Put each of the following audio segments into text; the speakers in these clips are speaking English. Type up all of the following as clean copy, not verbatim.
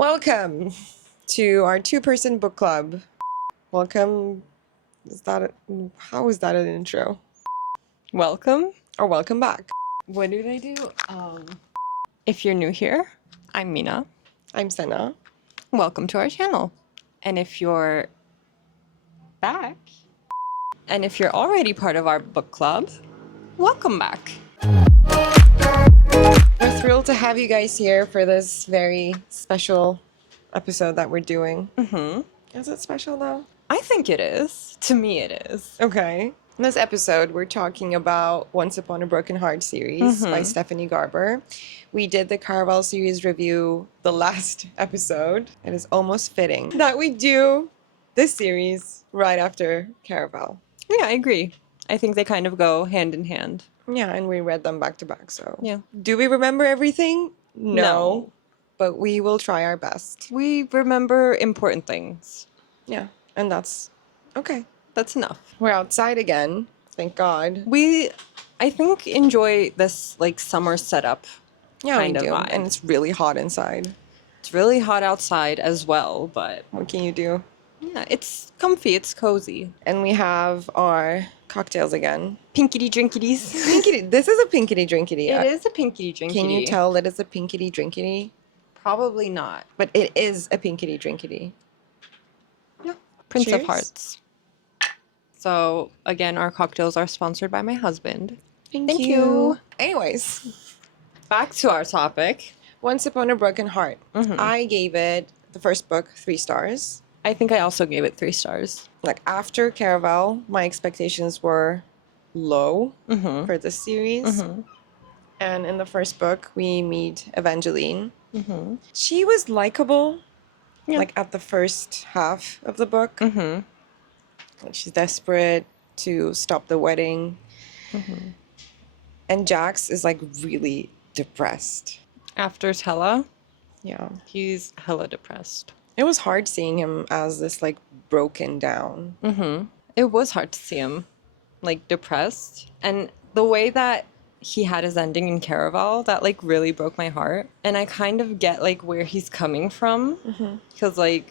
Welcome to our two-person book club. Welcome. How is that an intro? Welcome or welcome back. What do they do? If you're new here, I'm Mina. I'm Senna. Welcome to our channel. And if you're back, and if you're already part of our book club, welcome back. We're thrilled to have you guys here for this very special episode that we're doing. Is it special though? I think it is. To me, it is. Okay. In this episode, we're talking about Once Upon a Broken Heart series by Stephanie Garber. We did the Caraval series review the last episode. It is almost fitting that we do this series right after Caraval. Yeah, I agree. I think they kind of go hand in hand. Yeah, and we read them back to back, so. Yeah. Do we remember everything? No. But we will try our best. We remember important things. Yeah, and that's okay. That's enough. We're outside again, thank God. I think, enjoy this, like, summer setup. Yeah, kind we of do. vibe. And it's really hot inside. It's really hot outside as well, but What can you do? yeah, it's comfy, it's cozy. And we have our cocktails again. Pinkity drinkities. Pinkity. This is a pinkity drinkity. It is a pinkity drinkity. Can you tell that it's a pinkity drinkity? Probably not. But it is a pinkity drinkity. Yeah. Prince Cheers. of Hearts. So, again, our cocktails are sponsored by my husband. Thank you. Anyways, Back to our topic. Once Upon a Broken Heart. I gave it, the first book, 3 stars. I think I also gave it 3 stars. Like, after Caraval, my expectations were low for this series. And in the first book, we meet Evangeline. She was likable, like, at the first half of the book. Like, she's desperate to stop the wedding. And Jax is, like, really depressed. After Tella, Yeah. he's hella depressed. It was hard seeing him as this, like, broken down. It was hard to see him, like, depressed. And the way that he had his ending in Caraval, that, like, really broke my heart. And I kind of get, like, where he's coming from. Because, like,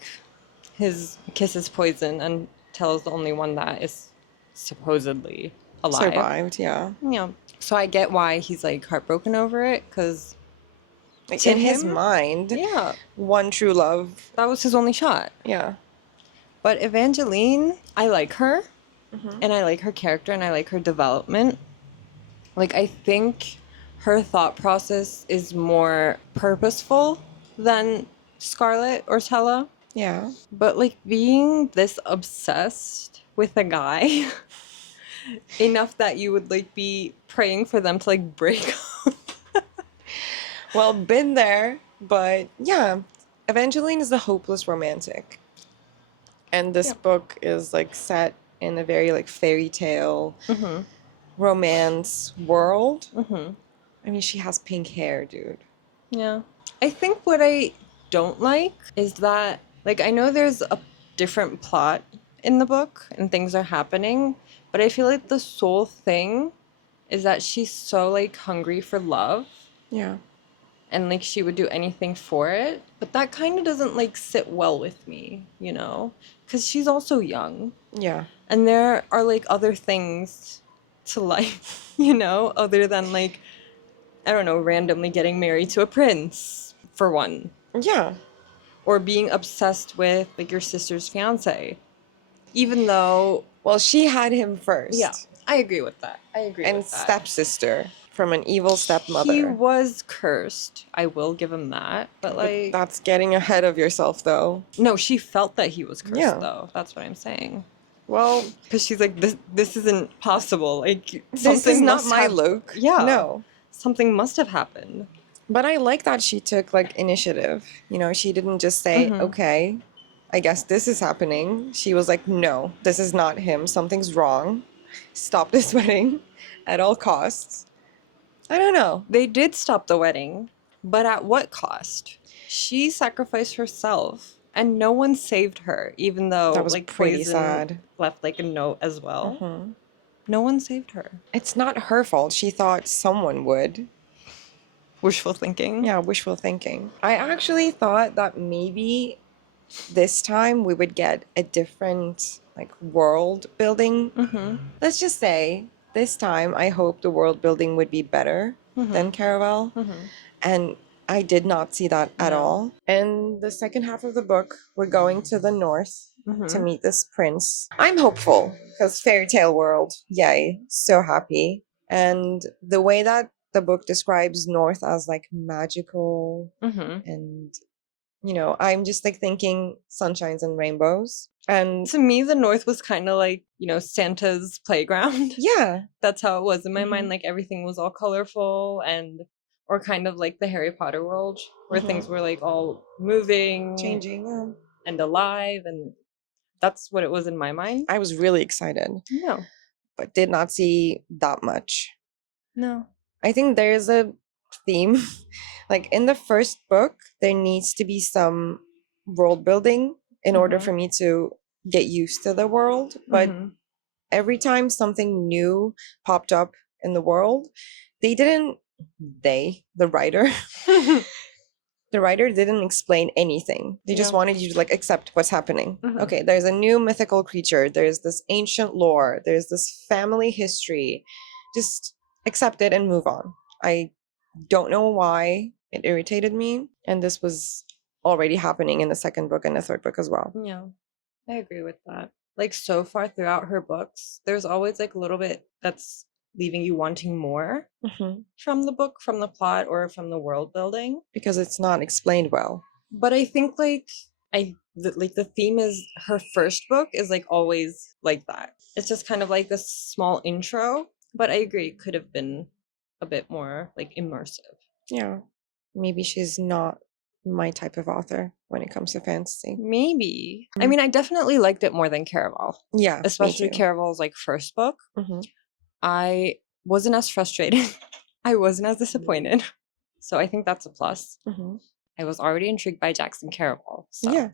his kiss is poison and Tella's the only one that is supposedly alive. Survived, yeah. Yeah. So I get why he's, like, heartbroken over it, because Like, to in his him, mind, yeah, one true love. that was his only shot. Yeah. But Evangeline, I like her, and I like her character, and I like her development. Like, I think her thought process is more purposeful than Scarlett or Tella. Yeah. But, like, being this obsessed with a guy enough that you would, like, be praying for them to, like, break up. Well, been there, but yeah, Evangeline is the hopeless romantic. And this book is, like, set in a very, like, fairy tale romance world. I mean, she has pink hair, dude. Yeah. I think what I don't like is that, like, I know there's a different plot in the book and things are happening, but I feel like the sole thing is that she's so, like, hungry for love. Yeah. And, like, she would do anything for it. But that kind of doesn't, like, sit well with me, you know? Because she's also young. Yeah. And there are, like, other things to life, you know? Other than, like, I don't know, randomly getting married to a prince, for one. Yeah. Or being obsessed with, like, your sister's fiancé. Even though... Well, she had him first. Yeah, I agree with that. I agree And with that. stepsister from an evil stepmother. He was cursed. I will give him that. But, like... That's getting ahead of yourself, though. No, she felt that he was cursed, Yeah. though. That's what I'm saying. Well, Because she's like, this isn't possible. Like, this something is not must my have... Luke. Yeah. No. Something must have happened. But I like that she took, like, initiative. You know, she didn't just say, okay, I guess this is happening. She was like, no, this is not him. Something's wrong. Stop this wedding at all costs. I don't know. They did stop the wedding, but at what cost? She sacrificed herself, and no one saved her, even though, That was like, pretty Poison sad. left, like, a note as well. No one saved her. It's not her fault. She thought someone would. Wishful thinking. Yeah, wishful thinking. I actually thought that maybe this time we would get a different like world building. Let's just say this time I hope the world building would be better than Caraval. And I did not see that at all. In the second half of the book, we're going to the north to meet this prince. I'm hopeful because fairy tale world, yay, so happy. And the way that the book describes north as like magical and I'm just like thinking sunshines and rainbows. And To me, the North was kind of like, Santa's playground. yeah, That's how it was in my mind. Like everything was all colorful or kind of like the Harry Potter world where things were like all moving, changing. and alive. And that's what it was in my mind. I was really excited, No. but did not see that much. No. I think there's a theme. Like in the first book, there needs to be some world building in order for me to get used to the world. But every time something new popped up in the world, the writer, the writer didn't explain anything. They just wanted you to like accept what's happening. Okay, there's a new mythical creature. There's this ancient lore. There's this family history. Just accept it and move on. I don't know why it irritated me. And this was already happening in the second book and the third book as well. Yeah, I agree with that. Like so far throughout her books, there's always like a little bit that's leaving you wanting more from the book, from the plot, or from the world building. Because it's not explained well. But I think like the theme is her first book is like always like that. It's just kind of like this small intro. But I agree, it could have been a bit more like immersive. Yeah. Maybe she's not my type of author when it comes to fantasy. Maybe. I mean, I definitely liked it more than Caraval. Yeah. Especially Caraval's like first book. I wasn't as frustrated. I wasn't as disappointed. So I think that's a plus. I was already intrigued by Jackson Caraval. So. Yeah.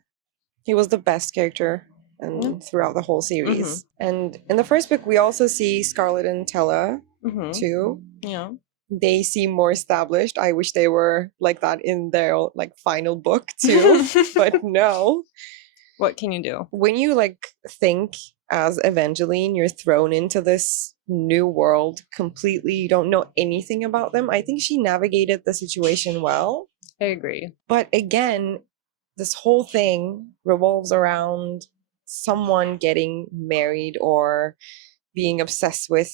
He was the best character throughout the whole series. And in the first book, we also see Scarlett and Tella too. Yeah. They seem more established. I wish they were like that in their like final book too. But no. What can you do? When you like think as Evangeline, you're thrown into this new world completely. You don't know anything about them. I think she navigated the situation well. I agree. But again, this whole thing revolves around someone getting married or being obsessed with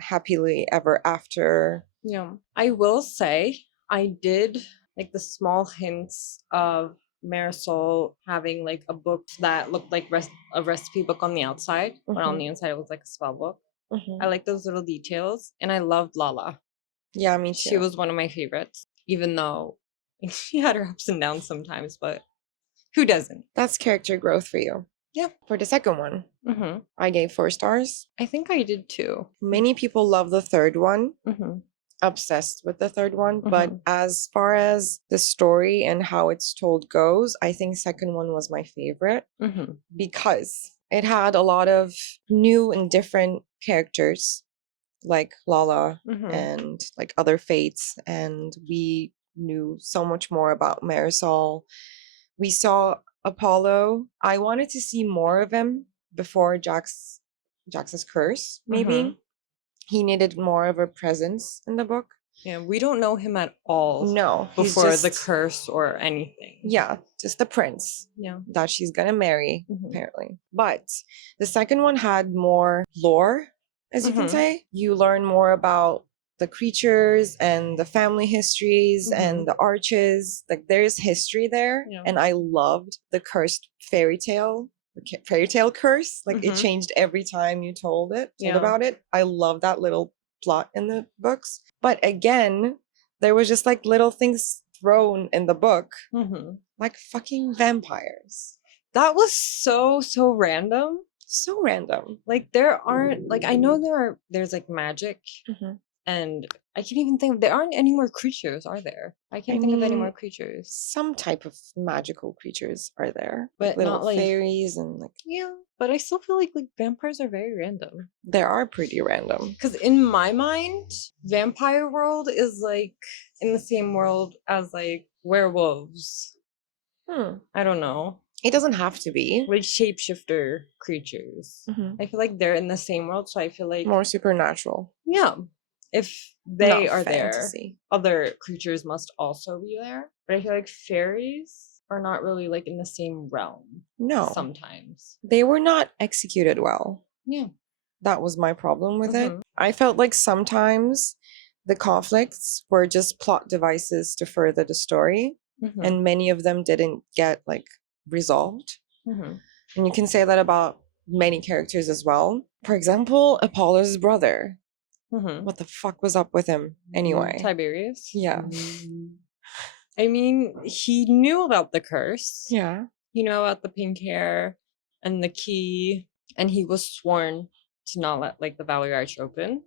happily ever after. Yeah. I will say I did like the small hints of Marisol having like a book that looked like a recipe book on the outside, but on the inside it was like a spell book. I like those little details, and I loved Lala. Yeah, me too. She was one of my favorites, even though she had her ups and downs sometimes, but who doesn't? That's character growth for you. Yeah. For the second one, I gave 4 stars. I think I did too. Many people love the third one. Obsessed with the third one, but as far as the story and how it's told goes, I think second one was my favorite because it had a lot of new and different characters like Lala and like other fates, and we knew so much more about Marisol. We saw Apollo. I wanted to see more of him before Jax's curse, maybe. He needed more of a presence in the book. Yeah, we don't know him at all. No. Before the curse or anything. Yeah, just the prince. Yeah. That she's gonna marry, apparently. But the second one had more lore, as you can say. You learn more about the creatures and the family histories and the arches. Like there's history there. Yeah. And I loved the cursed fairy tale curse. Like it changed every time you told about it. I love that little plot in the books. But again, there was just like little things thrown in the book, like fucking vampires. That was so random. So random. Like there aren't like I know there's like magic, and I can't even think. There aren't any more creatures, are there? I can't think of any more creatures. Some type of magical creatures are there, but little not like fairies and like. Yeah, but I still feel like vampires are very random. They are pretty random. Because in my mind, vampire world is like in the same world as like werewolves. I don't know. It doesn't have to be. Like shapeshifter creatures. I feel like they're in the same world, so I feel like More supernatural. Yeah. If they Not are fantasy. there, other creatures must also be there. But I feel like fairies are not really like in the same realm. No. Sometimes. They were not executed well. Yeah. That was my problem with it. I felt like sometimes the conflicts were just plot devices to further the story, and many of them didn't get like resolved. And you can say that about many characters as well. For example, Apollo's brother. What the fuck was up with him anyway? Tiberius? Yeah. I mean, he knew about the curse. Yeah. He knew about the pink hair and the key, and he was sworn to not let like the Valley Arch open.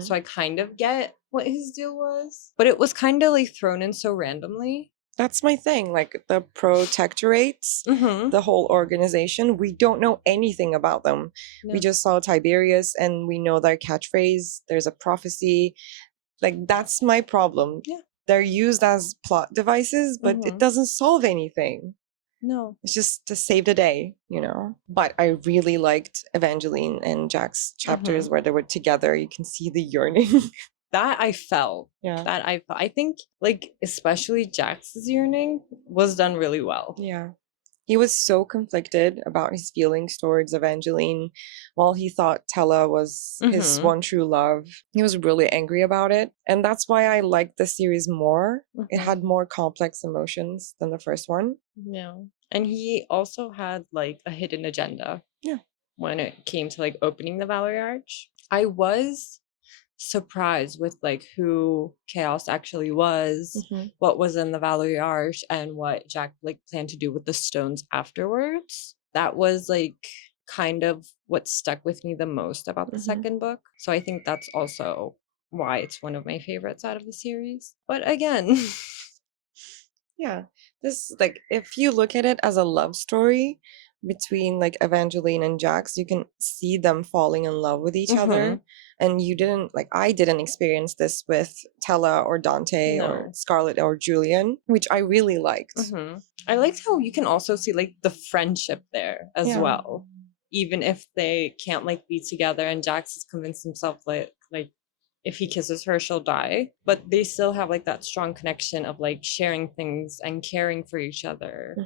So I kind of get what his deal was, but it was kind of like thrown in so randomly. That's my thing. Like the protectorates, the whole organization, we don't know anything about them. No. We just saw Tiberius and we know their catchphrase. There's a prophecy. Like that's my problem. Yeah. They're used as plot devices, but it doesn't solve anything. No. It's just to save the day, you know? But I really liked Evangeline and Jack's chapters where they were together. You can see the yearning. That I felt. Yeah. That I felt. I think, like, especially Jack's yearning was done really well. Yeah. He was so conflicted about his feelings towards Evangeline while he thought Tella was his one true love. He was really angry about it. And that's why I liked the series more. It had more complex emotions than the first one. Yeah. And he also had, like, a hidden agenda. Yeah. When it came to, like, opening the Valerie Arch. I was surprised with like who Chaos actually was, what was in the Valerie Arch, and what Jack like planned to do with the stones afterwards. That was like kind of what stuck with me the most about the second book. So I think that's also why it's one of my favorites out of the series. But again, yeah, this like if you look at it as a love story between like Evangeline and Jax, you can see them falling in love with each other. And you didn't like I didn't experience this with Tella or Dante or Scarlet or Julian, which I really liked. I liked how you can also see like the friendship there as well. Even if they can't like be together and Jax has convinced himself like if he kisses her, she'll die. But they still have like that strong connection of like sharing things and caring for each other.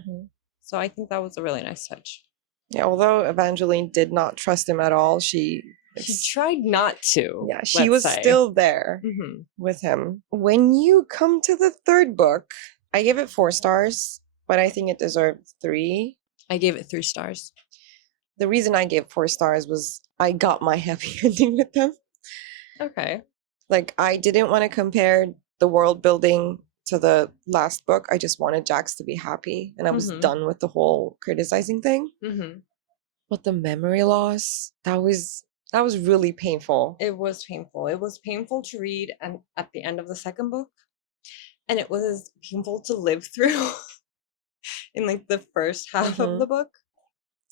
So I think that was a really nice touch. Yeah, although Evangeline did not trust him at all, she tried not to. Yeah, she was still there with him. When you come to the third book, I gave it 4 stars, but I think it deserved 3. I gave it 3 stars. The reason I gave 4 stars was I got my happy ending with them. Okay. Like, I didn't want to compare the world building to the last book. I just wanted Jax to be happy, and I was done with the whole criticizing thing. But the memory loss, that was really painful. It was painful. It was painful to read and at the end of the second book. And it was painful to live through in like the first half of the book.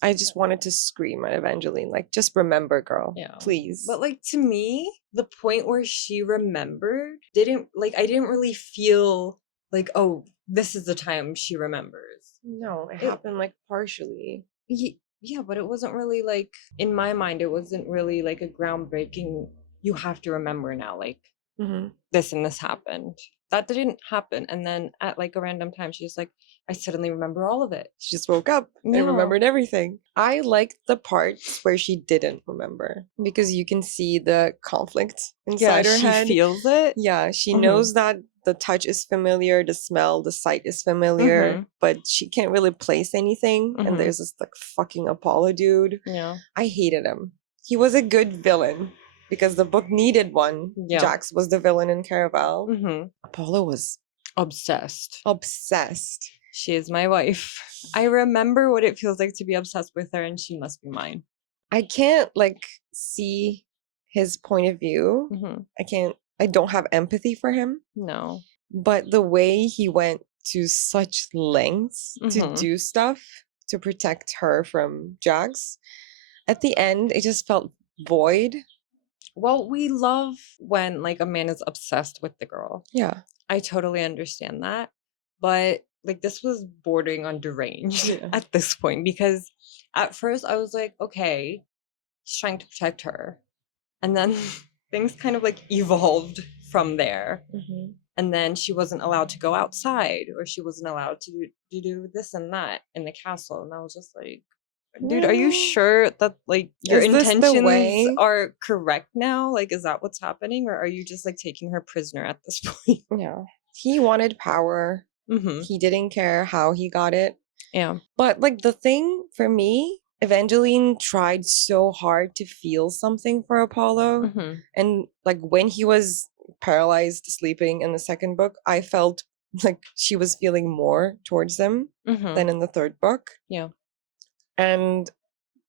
I just wanted to scream at Evangeline, like, just remember, girl, please. But like to me, the point where she remembered I didn't really feel like, oh, this is the time she remembers. No, it happened like partially. Yeah, but it wasn't really like, in my mind, it wasn't really like a groundbreaking, you have to remember now, like, this and this happened. That didn't happen. And then at like a random time, she's like, I suddenly remember all of it. She just woke up and remembered everything. I liked the parts where she didn't remember because you can see the conflict inside her head. She feels it. Yeah, she knows that the touch is familiar, the smell, the sight is familiar, but she can't really place anything. And there's this like fucking Apollo dude. Yeah. I hated him. He was a good villain because the book needed one. Yeah. Jax was the villain in Caraval. Apollo was obsessed. She is my wife. I remember what it feels like to be obsessed with her, and she must be mine. I can't like see his point of view. I can't I don't have empathy for him. No. But the way he went to such lengths to Mhm. do stuff to protect her from Jax, at the end, it just felt void. Well, we love when like a man is obsessed with the girl. Yeah. I totally understand that. But like this was bordering on deranged Yeah. at this point because at first I was like, okay, he's trying to protect her. And then things kind of like evolved from there. Mm-hmm. And then she wasn't allowed to go outside or she wasn't allowed to do this and that in the castle. And I was just like, dude, are you sure that like your Is this the intentions way? are correct now? Like, is that what's happening? Or are you just like taking her prisoner at this point? Yeah. He wanted power. Mm-hmm. He didn't care how he got it. Yeah. But like the thing for me, Evangeline tried so hard to feel something for Apollo. Mm-hmm. And like when he was paralyzed sleeping in the second book, I felt like she was feeling more towards him Mm-hmm. than in the third book. Yeah. And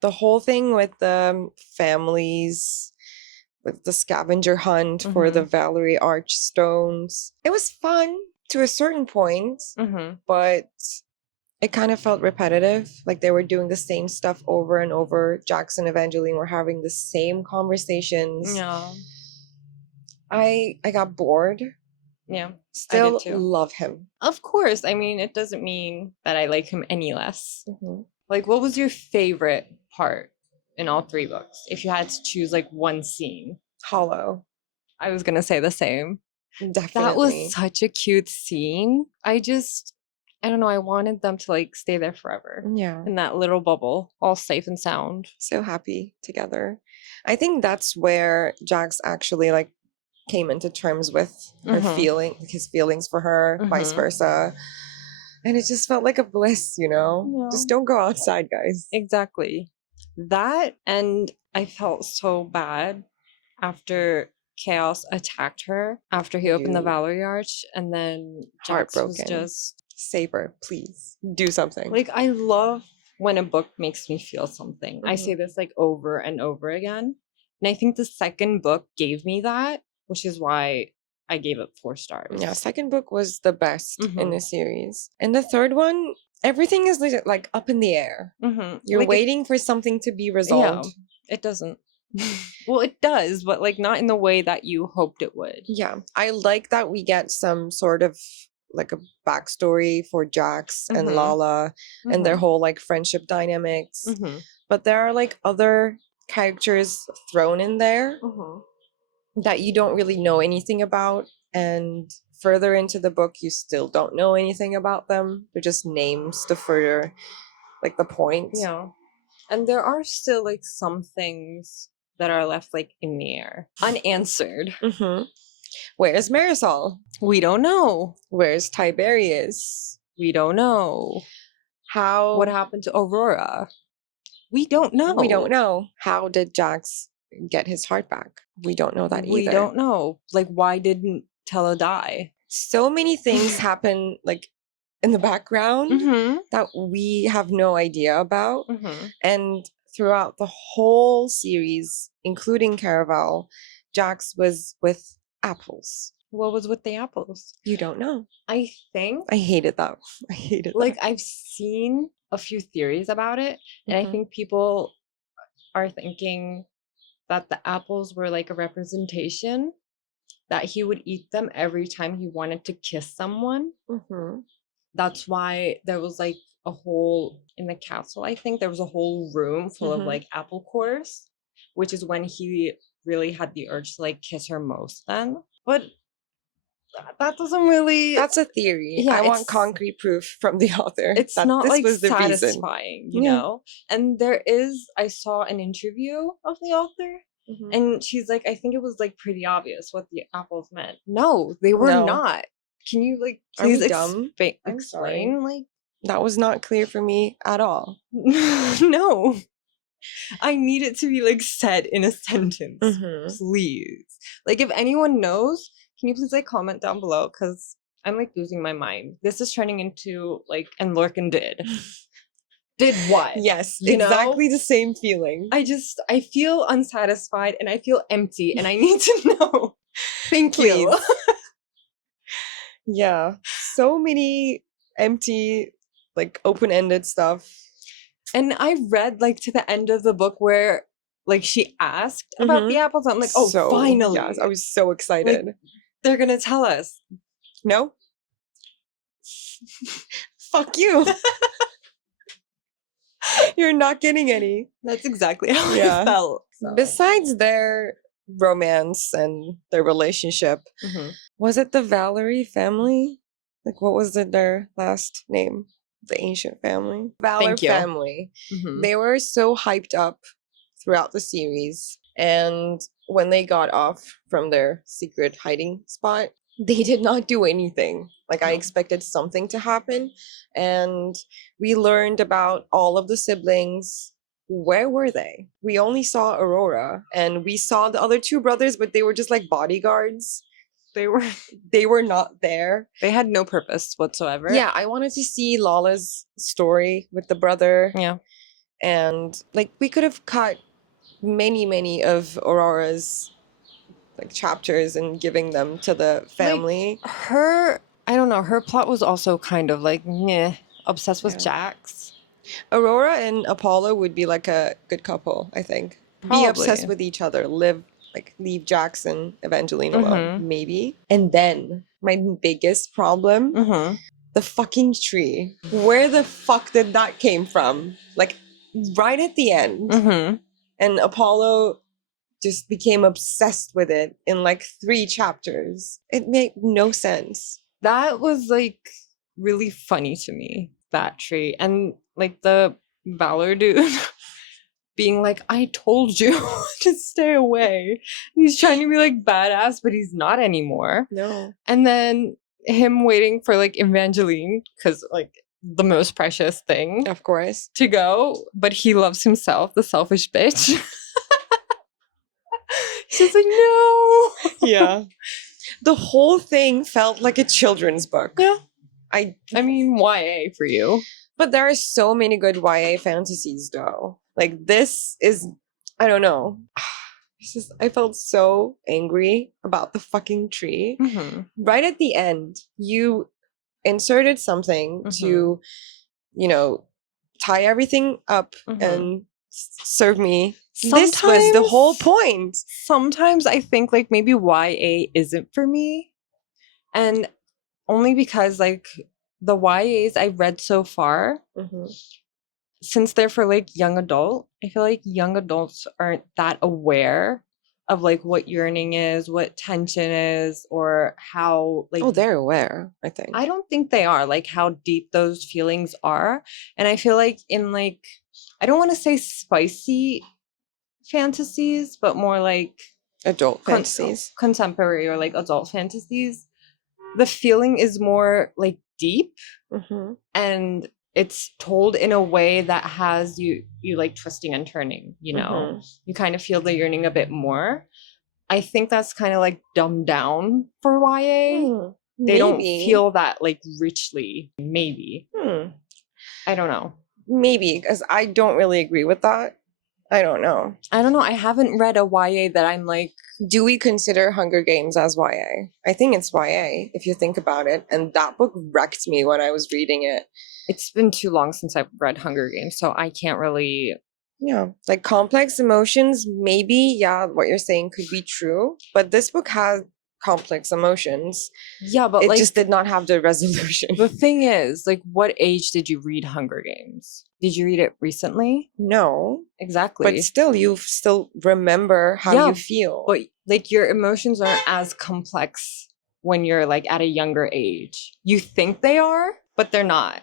the whole thing with the families, with the scavenger hunt for the Valerie Archstones, it was fun to a certain point, but it kind of felt repetitive. Like they were doing the same stuff over and over. Jax and Evangeline were having the same conversations. Yeah. I got bored. Yeah. Still I did too. love him. Of course. I mean, it doesn't mean that I like him any less. Mm-hmm. Like, what was your favorite part in all three books? If you had to choose like one scene. Hollow. I was gonna say the same. Definitely. That was such a cute scene. I don't know, I wanted them to like stay there forever. Yeah. In that little bubble, all safe and sound. So happy together. I think that's where Jax actually like came into terms with her his feelings for her, vice versa. And it just felt like a bliss, you know? Yeah. Just don't go outside, guys. Exactly. That, and I felt so bad after Chaos attacked her after he opened the Valerie Arch, and then Jax was just save her, please. Do something. like, I love when a book makes me feel something. I say this like over and over again. And I think the second book gave me that, which is why I gave it 4 stars. Yeah, second book was the best in the series. And the third one, everything is like up in the air. You're like waiting for something to be resolved. Yeah, it doesn't. Well, it does, but like not in the way that you hoped it would. Yeah, I like that we get some sort of like a backstory for Jax and Lala and their whole like friendship dynamics. But there are like other characters thrown in there that you don't really know anything about, and further into the book you still don't know anything about them. They're just names to further like the point. Yeah. And there are still like some things that are left like in the air, unanswered. Where's Marisol? We don't know. Where's Tiberius? We don't know. What happened to Aurora? We don't know. We don't know. How did Jax get his heart back? We don't know that either. We don't know. Like, why didn't Tella die? So many things happen like in the background that we have no idea about. And throughout the whole series, including Caraval, Jax was with apples. What was with the apples? You don't know. I think. I hated that. I hated that. Like, I've seen a few theories about it, and I think people are thinking that the apples were like a representation, that he would eat them every time he wanted to kiss someone. That's why there was like a whole, in the castle, I think there was a whole room full of like apple cores, which is when he really had the urge to like kiss her most then. But that doesn't really... That's a theory. Yeah, I want concrete proof from the author. It's not this like was the satisfying, you know? And I saw an interview of the author, and she's like, I think it was like pretty obvious what the apples meant. No, they were not. Can you like please explain? Like, that was not clear for me at all. No. I need it to be like said in a sentence. Please. Like, if anyone knows, can you please like comment down below? Because I'm like losing my mind. This is turning into like, and Lorcan did. Did what? Yes, exactly the same feeling. I feel unsatisfied and I feel empty and I need to know. Thank you. Please. Yeah. So many empty, like open-ended stuff. And I read like to the end of the book where like she asked about the apples. I'm like, oh, So, finally. yes, I was so excited. Like, they're gonna tell us. No? Fuck you. You're not getting any. That's exactly how I felt. So. Besides their romance and their relationship, was it the Valerie family? Like, what was their last name? The ancient family? Valor family. They were so hyped up throughout the series. And when they got off from their secret hiding spot, they did not do anything. Like, I expected something to happen. And we learned about all of the siblings. Where were they? We only saw Aurora, and we saw the other two brothers, but they were just like bodyguards. They were not there. They had no purpose whatsoever. Yeah, I wanted to see Lala's story with the brother. Yeah. And like we could have cut many of Aurora's like chapters and giving them to the family. Like, I don't know, her plot was also kind of like meh, obsessed with Jax. Aurora and Apollo would be like a good couple, I think. Probably. Be obsessed with each other, leave Jax and Evangeline alone, maybe. And then my biggest problem, the fucking tree. Where the fuck did that came from? Like right at the end. And Apollo just became obsessed with it in like 3 chapters. It made no sense. That was like really funny to me, that tree. And like the Valor dude being like, I told you to stay away. He's trying to be like badass, but he's not anymore. No. And then him waiting for like Evangeline, because like the most precious thing, of course, to go, but he loves himself, the selfish bitch. She's like, no. Yeah. The whole thing felt like a children's book. Yeah. I mean, YA for you. But there are so many good YA fantasies, though. Like, this is, I don't know. It's just, I felt so angry about the fucking tree. Right at the end, you inserted something to, you know, tie everything up and serve me. This was the whole point. Sometimes I think like maybe YA isn't for me. And only because like the YAs I read so far, since they're for like young adult, I feel like young adults aren't that aware of like what yearning is, what tension is, or how like... Oh, they're aware, I think. I don't think they are, like how deep those feelings are. And I feel like in like, I don't want to say spicy fantasies, but more like adult fantasies, contemporary or like adult fantasies, the feeling is more like deep and it's told in a way that has you like twisting and turning, you know. You kind of feel the yearning a bit more. I think that's kind of like dumbed down for YA. They don't feel that like richly, maybe. I don't know. Maybe, because I don't really agree with that. I don't know. I haven't read a YA that I'm like... Do we consider Hunger Games as YA? I think it's YA, if you think about it. And that book wrecked me when I was reading it. It's been too long since I've read Hunger Games, so I can't really... Yeah, like complex emotions, maybe, yeah, what you're saying could be true. But this book has complex emotions. Yeah, but it like, just did not have the resolution. The thing is, like, what age did you read Hunger Games? Did you read it recently? No. Exactly. But still, you still remember how you feel. But like your emotions aren't as complex when you're like at a younger age. You think they are, but they're not.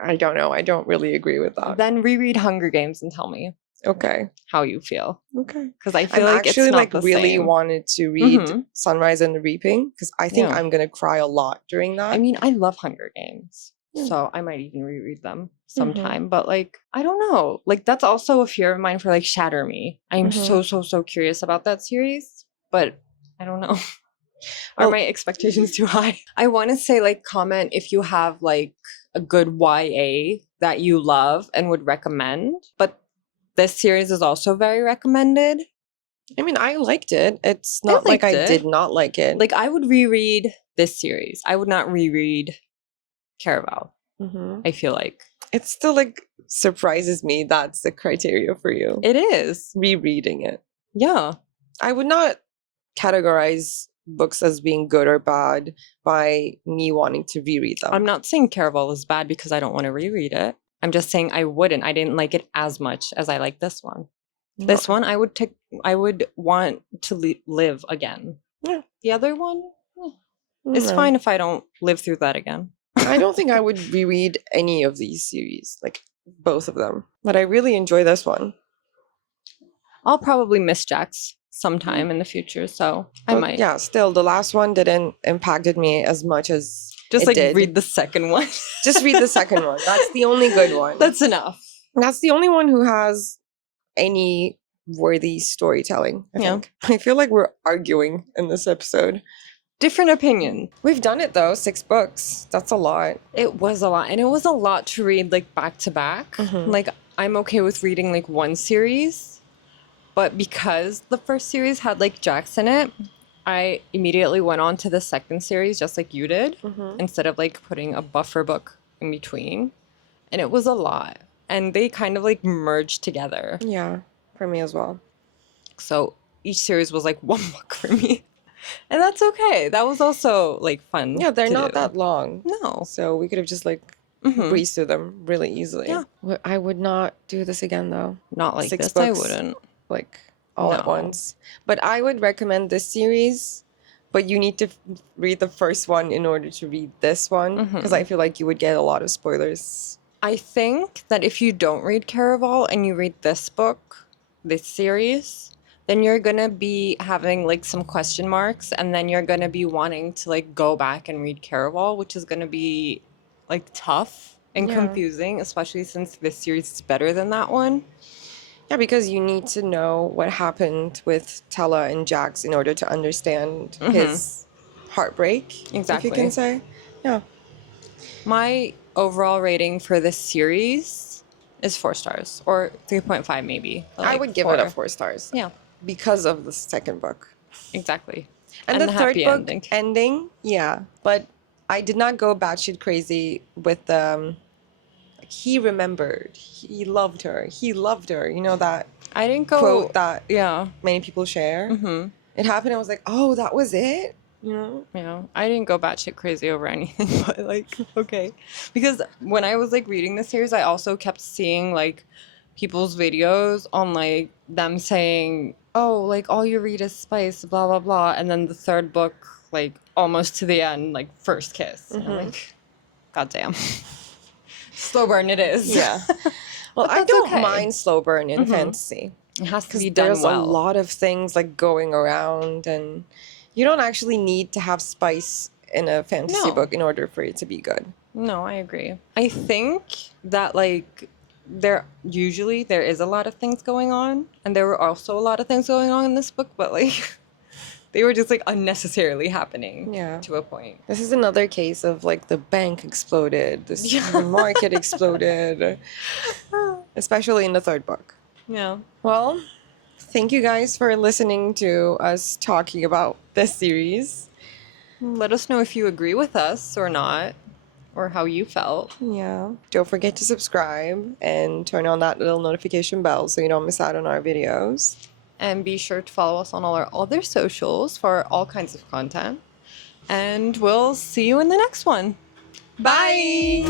I don't know. I don't really agree with that. Then reread Hunger Games and tell me. Okay. How you feel. Okay. Because I feel like actually it's not like the really same. wanted to read Sunrise and the Reaping because I think I'm gonna cry a lot during that. I mean, I love Hunger Games. So I might even reread them sometime. But like, I don't know. Like that's also a fear of mine for like Shatter Me. I'm so curious about that series. But I don't know. Are my expectations too high? I want to say like comment if you have like a good YA that you love and would recommend. But this series is also very recommended. I mean, I liked it. It's I not like liked I it. did not like it. Like, I would reread this series. I would not reread Caraval. I feel like. It still like surprises me that's the criteria for you. It is. Rereading it. Yeah. I would not categorize books as being good or bad by me wanting to reread them. I'm not saying Caraval is bad because I don't want to reread it. I'm just saying I wouldn't. I didn't like it as much as I like this one. No. This one I would want to live again. Yeah. The other one, it's fine if I don't live through that again. I don't think I would reread any of these series, like both of them. But I really enjoy this one. I'll probably miss Jax sometime in the future, so I might. Yeah, still, the last one didn't impacted me as much as just it did. read the second one. Just read the second one. That's the only good one. That's enough. That's the only one who has any worthy storytelling, I think. I feel like we're arguing in this episode. Different opinion. We've done it though, 6 books. That's a lot. It was a lot. And it was a lot to read like back to back. Like, I'm okay with reading like one series. But because the first series had like Jax in it, I immediately went on to the second series just like you did. Instead of like putting a buffer book in between. And it was a lot. And they kind of like merged together. Yeah, for me as well. So each series was like one book for me. And that's okay. That was also like fun. Yeah, they're not that long. No. So we could have just like breezed through them really easily. Yeah. I would not do this again though. Not like 6 this, books, I wouldn't. Like all at once. But I would recommend this series. But you need to read the first one in order to read this one. Because I feel like you would get a lot of spoilers. I think that if you don't read Caraval and you read this book, this series, then you're going to be having like some question marks, and then you're going to be wanting to like go back and read Caraval, which is going to be like tough and confusing, especially since this series is better than that one. Yeah, because you need to know what happened with Tella and Jax in order to understand his heartbreak, Exactly. if you can say. Yeah. My overall rating for this series is 4 stars, or 3.5 maybe. I would give it a 4 stars. Yeah. Because of the second book. Exactly. And the third happy book ending, yeah. But I did not go batshit crazy with like he remembered, he loved her, you know that I didn't go quote that many people share. It happened, I was like, oh, that was it? You know? Yeah, I didn't go batshit crazy over anything, but like, okay. Because when I was like reading the series, I also kept seeing like people's videos on like them saying, oh, like all you read is spice, blah, blah, blah. And then the third book, like almost to the end, like first kiss. And I'm like, goddamn. Slow burn it is. Yeah. Well, I don't mind slow burn in fantasy. It has to be done there's well. a lot of things like going around, and you don't actually need to have spice in a fantasy book in order for it to be good. No, I agree. I think that like there is a lot of things going on, and there were also a lot of things going on in this book, but like they were just like unnecessarily happening to a point. This is another case of like the bank exploded, the market exploded, especially in the third book. Yeah. Well, thank you guys for listening to us talking about this series. Let us know if you agree with us or not, or how you felt. Yeah. Don't forget to subscribe and turn on that little notification bell so you don't miss out on our videos. And be sure to follow us on all our other socials for all kinds of content. And we'll see you in the next one. Bye!